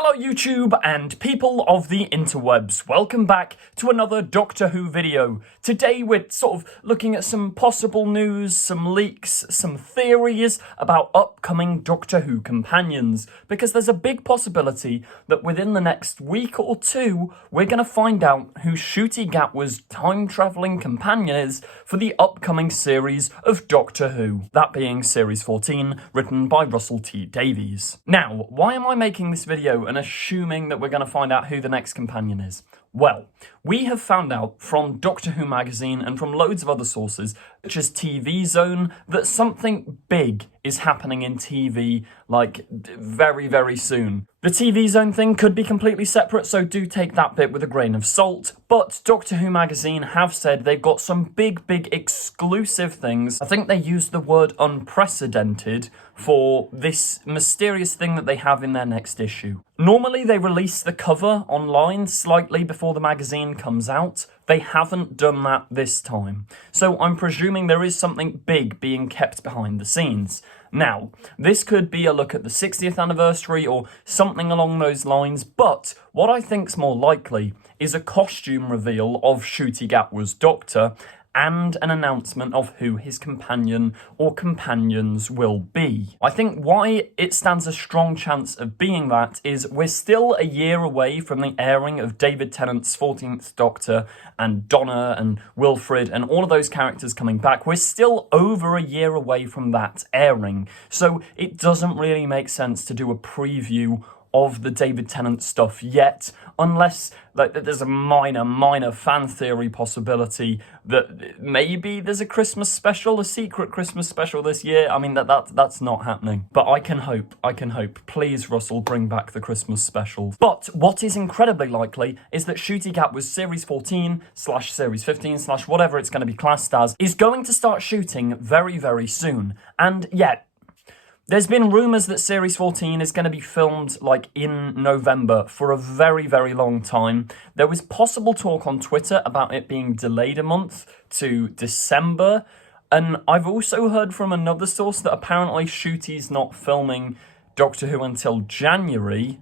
Hello YouTube and people of the interwebs, welcome back to another Doctor Who video. Today we're sort of looking at some possible news, some leaks, some theories about upcoming Doctor Who companions, because there's a big possibility that within the next week or two we're going to find out who Ncuti Gatwa's time-travelling companion is for the upcoming series of Doctor Who, that being Series 14, written by Russell T Davies. Now, why am I making this video and assuming that we're going to find out who the next companion is? Well, we have found out from Doctor Who magazine and from loads of other sources, such as TV Zone, that something big is happening in TV, like, very, very soon. The TV Zone thing could be completely separate, so do take that bit with a grain of salt, but Doctor Who magazine have said they've got some big exclusive things. I think they used the word unprecedented for this mysterious thing that they have in their next issue. Normally they release the cover online slightly before the magazine comes out. They haven't done that this time. So I'm presuming there is something big being kept behind the scenes. Now, this could be a look at the 60th anniversary or something along those lines, but what I think's more likely is a costume reveal of Ncuti Gatwa's Doctor and an announcement of who his companion or companions will be. I think why it stands a strong chance of being that is we're still a year away from the airing of David Tennant's 14th Doctor and Donna and Wilfred and all of those characters coming back. We're still over a year away from that airing, so it doesn't really make sense to do a preview of the David Tennant stuff yet, unless there's a minor fan theory possibility that maybe there's a Christmas special, a secret Christmas special this year. I mean, that's not happening. But I can hope. Please, Russell, bring back the Christmas special. But what is incredibly likely is that Ncuti Gatwa's Series 14 / Series 15 / whatever it's going to be classed as is going to start shooting very soon. And yet, there's been rumours that Series 14 is going to be filmed, like, in November for a very long time. There was possible talk on Twitter about it being delayed a month to December. And I've also heard from another source that apparently Ncuti's not filming Doctor Who until January.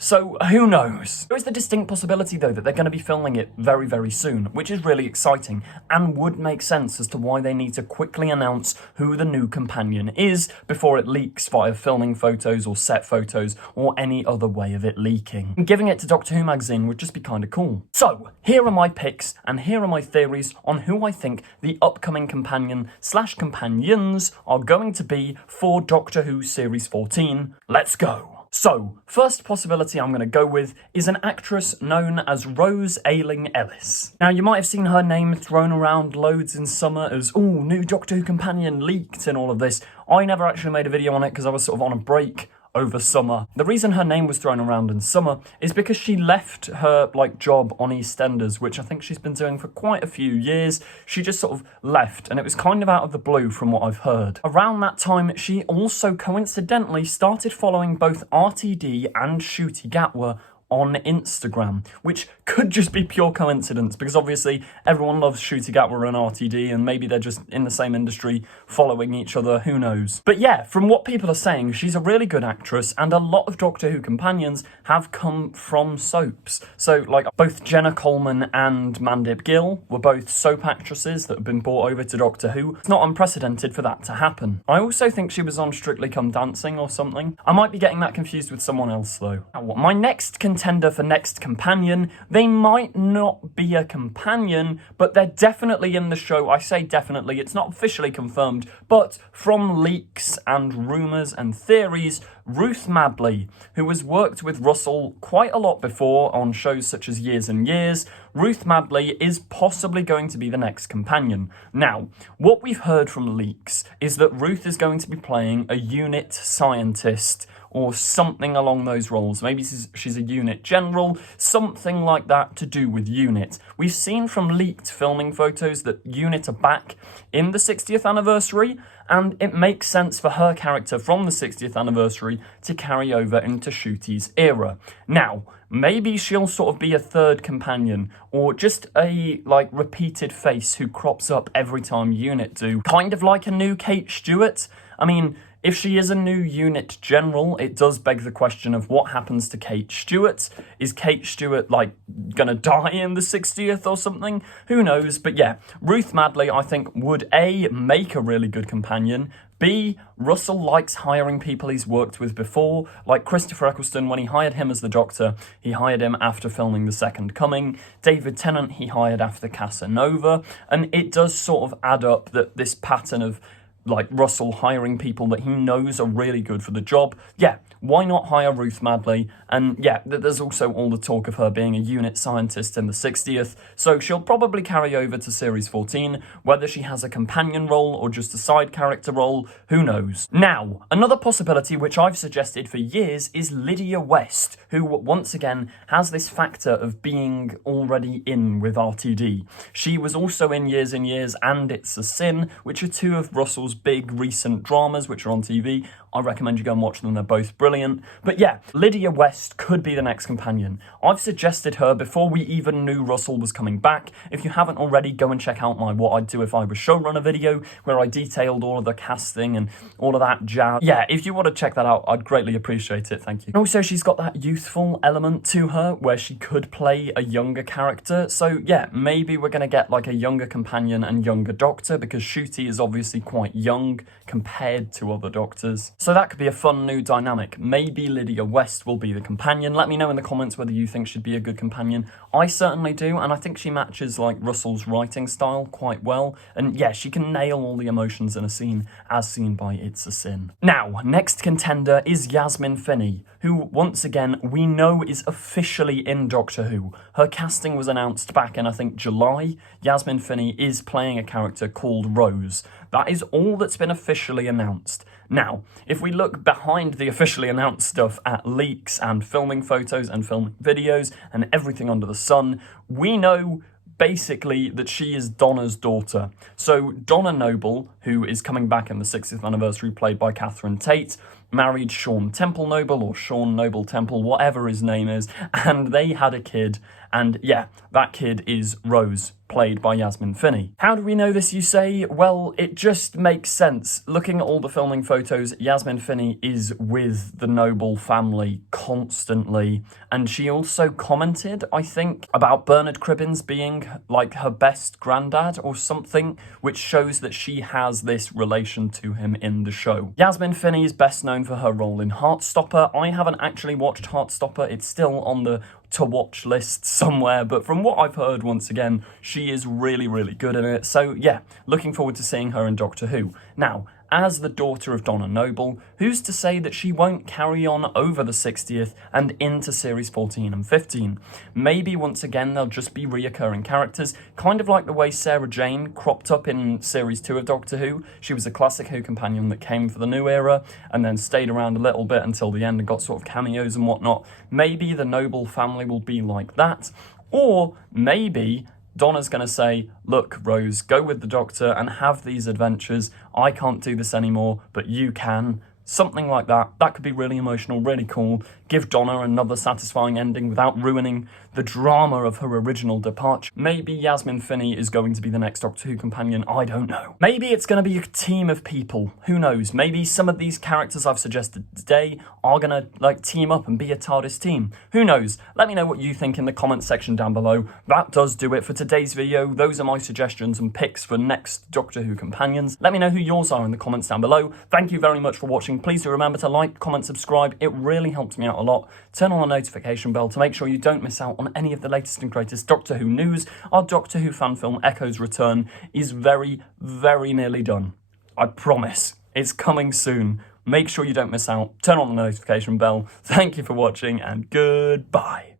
So, who knows? There is the distinct possibility, though, that they're going to be filming it very soon, which is really exciting, and would make sense as to why they need to quickly announce who the new companion is before it leaks via filming photos or set photos or any other way of it leaking. And giving it to Doctor Who magazine would just be kind of cool. So, here are my picks, and here are my theories on who I think the upcoming companion / companions are going to be for Doctor Who Series 14. Let's go! So, first possibility I'm going to go with is an actress known as Rose Ayling Ellis. Now, you might have seen her name thrown around loads in summer as, ooh, new Doctor Who companion leaked and all of this. I never actually made a video on it because I was sort of on a break over summer. The reason her name was thrown around in summer is because she left her job on EastEnders, which I think she's been doing for quite a few years. She just sort of left, and it was kind of out of the blue from what I've heard. Around that time, she also coincidentally started following both RTD and Ncuti Gatwa on Instagram, which could just be pure coincidence because obviously everyone loves Ncuti Gatwa and RTD and maybe they're just in the same industry following each other, who knows. But yeah, from what people are saying, she's a really good actress and a lot of Doctor Who companions have come from soaps. So both Jenna Coleman and Mandip Gill were both soap actresses that have been brought over to Doctor Who. It's not unprecedented for that to happen. I also think she was on Strictly Come Dancing or something. I might be getting that confused with someone else though. My next contender for next companion, they might not be a companion, but they're definitely in the show. I say definitely, it's not officially confirmed, but from leaks and rumours and theories, Ruth Madley, who has worked with Russell quite a lot before on shows such as Years and Years, Ruth Madley is possibly going to be the next companion. Now, what we've heard from leaks is that Ruth is going to be playing a unit scientist or something along those roles. Maybe she's a unit general, something like that to do with unit. We've seen from leaked filming photos that unit are back in the 60th anniversary, and it makes sense for her character from the 60th anniversary to carry over into Ncuti's era. Now, maybe she'll sort of be a third companion, or just a, repeated face who crops up every time unit do. Kind of like a new Kate Stewart. I mean, if she is a new unit general, it does beg the question of what happens to Kate Stewart. Is Kate Stewart, like, gonna die in the 60th or something? Who knows? But yeah, Ruth Madley, I think, would A, make a really good companion, B, Russell likes hiring people he's worked with before, like Christopher Eccleston. When he hired him as the Doctor, he hired him after filming The Second Coming. David Tennant he hired after Casanova, and it does sort of add up that this pattern of, like, Russell hiring people that he knows are really good for the job. Yeah, why not hire Ruth Madley? And yeah, there's also all the talk of her being a unit scientist in the 60th, so she'll probably carry over to Series 14. Whether she has a companion role or just a side character role, who knows? Now, another possibility which I've suggested for years is Lydia West, who once again has this factor of being already in with RTD. She was also in Years and Years and It's a Sin, which are two of Russell's big recent dramas which are on TV. I recommend you go and watch them, they're both brilliant. But yeah, Lydia West could be the next companion. I've suggested her before we even knew Russell was coming back. If you haven't already, go and check out my What I'd Do If I Was Showrunner video, where I detailed all of the casting and all of that jazz. Yeah, if you want to check that out, I'd greatly appreciate it, thank you. Also, she's got that youthful element to her, where she could play a younger character. So yeah, maybe we're going to get like a younger companion and younger Doctor, because Ncuti is obviously quite young compared to other Doctors. So that could be a fun new dynamic. Maybe Lydia West will be the companion. Let me know in the comments whether you think she'd be a good companion. I certainly do, and I think she matches like Russell's writing style quite well. And yeah, she can nail all the emotions in a scene as seen by It's a Sin. Now, next contender is Yasmin Finney, who once again we know is officially in Doctor Who. Her casting was announced back in, I think, July. Yasmin Finney is playing a character called Rose. That is all that's been officially announced. Now, if we look behind the officially announced stuff at leaks and filming photos and filming videos and everything under the sun, we know basically that she is Donna's daughter. So Donna Noble, who is coming back in the 60th anniversary, played by Catherine Tate, married Sean Temple Noble, or Sean Noble Temple, whatever his name is, and they had a kid, and yeah, that kid is Rose, played by Yasmin Finney. How do we know this, you say? Well, it just makes sense. Looking at all the filming photos, Yasmin Finney is with the Noble family constantly, and she also commented, I think, about Bernard Cribbins being like her best granddad or something, which shows that she has this relation to him in the show. Yasmin Finney is best known for her role in Heartstopper. I haven't actually watched Heartstopper, it's still on the to-watch list somewhere, but from what I've heard, once again, she is really, really good in it. So yeah, looking forward to seeing her in Doctor Who. Now, as the daughter of Donna Noble, who's to say that she won't carry on over the 60th and into Series 14 and 15? Maybe once again they'll just be reoccurring characters, kind of like the way Sarah Jane cropped up in Series 2 of Doctor Who. She was a classic Who companion that came for the new era and then stayed around a little bit until the end and got sort of cameos and whatnot. Maybe the Noble family will be like that, or maybe Donna's going to say, look, Rose, go with the Doctor and have these adventures. I can't do this anymore, but you can. Something like that. That could be really emotional, really cool. Give Donna another satisfying ending without ruining the drama of her original departure. Maybe Yasmin Finney is going to be the next Doctor Who companion, I don't know. Maybe it's going to be a team of people, who knows? Maybe some of these characters I've suggested today are going to like team up and be a TARDIS team. Who knows? Let me know what you think in the comments section down below. That does do it for today's video. Those are my suggestions and picks for next Doctor Who companions. Let me know who yours are in the comments down below. Thank you very much for watching. Please do remember to like, comment, subscribe. It really helps me out a lot. Turn on the notification bell to make sure you don't miss out on any of the latest and greatest Doctor Who news. Our Doctor Who fan film Echo's Return is very, very nearly done. I promise. It's coming soon. Make sure you don't miss out. Turn on the notification bell. Thank you for watching and goodbye.